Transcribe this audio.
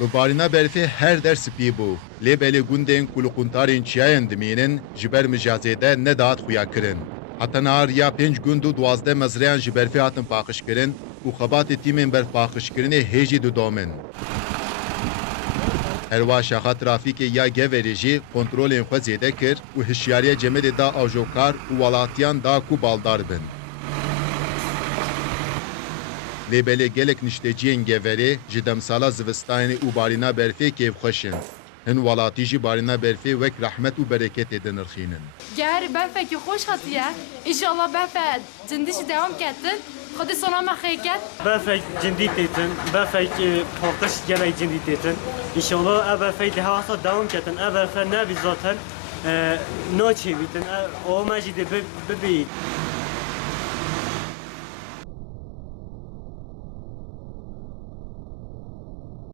Bi barîna berfê her der spî bû. Lê belê gundên kulûquntarên çiyayên dimînin ji ber mijazê de nedat xuya kirin. Heta nahariya 5 gund û 12 mezreyan ji berfê hatin paqijkirin û xebatê tîmên berfpaqijkirinê hêjî didomin. Herwa şaxa trafîkê ya Geverê jî kontrolên xwe zêde kir û hişyariya Cemelê da ajokar û welatiyan da ku baldar bin. Lêbelê gelek nişteciyên Geverê ji demsala zivistanê û barîna berfê kêfxweş in. Hin welatî jî barîna berfê wek rehmet û bereketê dinirxînin. Ger berfekî xweş hatiye. İnşallah berfe cindî jî devam ketin. Xwedî sona me xêr ket. Berfek cindî têtin, berfek portiş gelek cindî têtin. İnşallah ev berfek dehasa devam ketin. Ev berfe nebî zaten naçêvîtin. O me jî dê bibî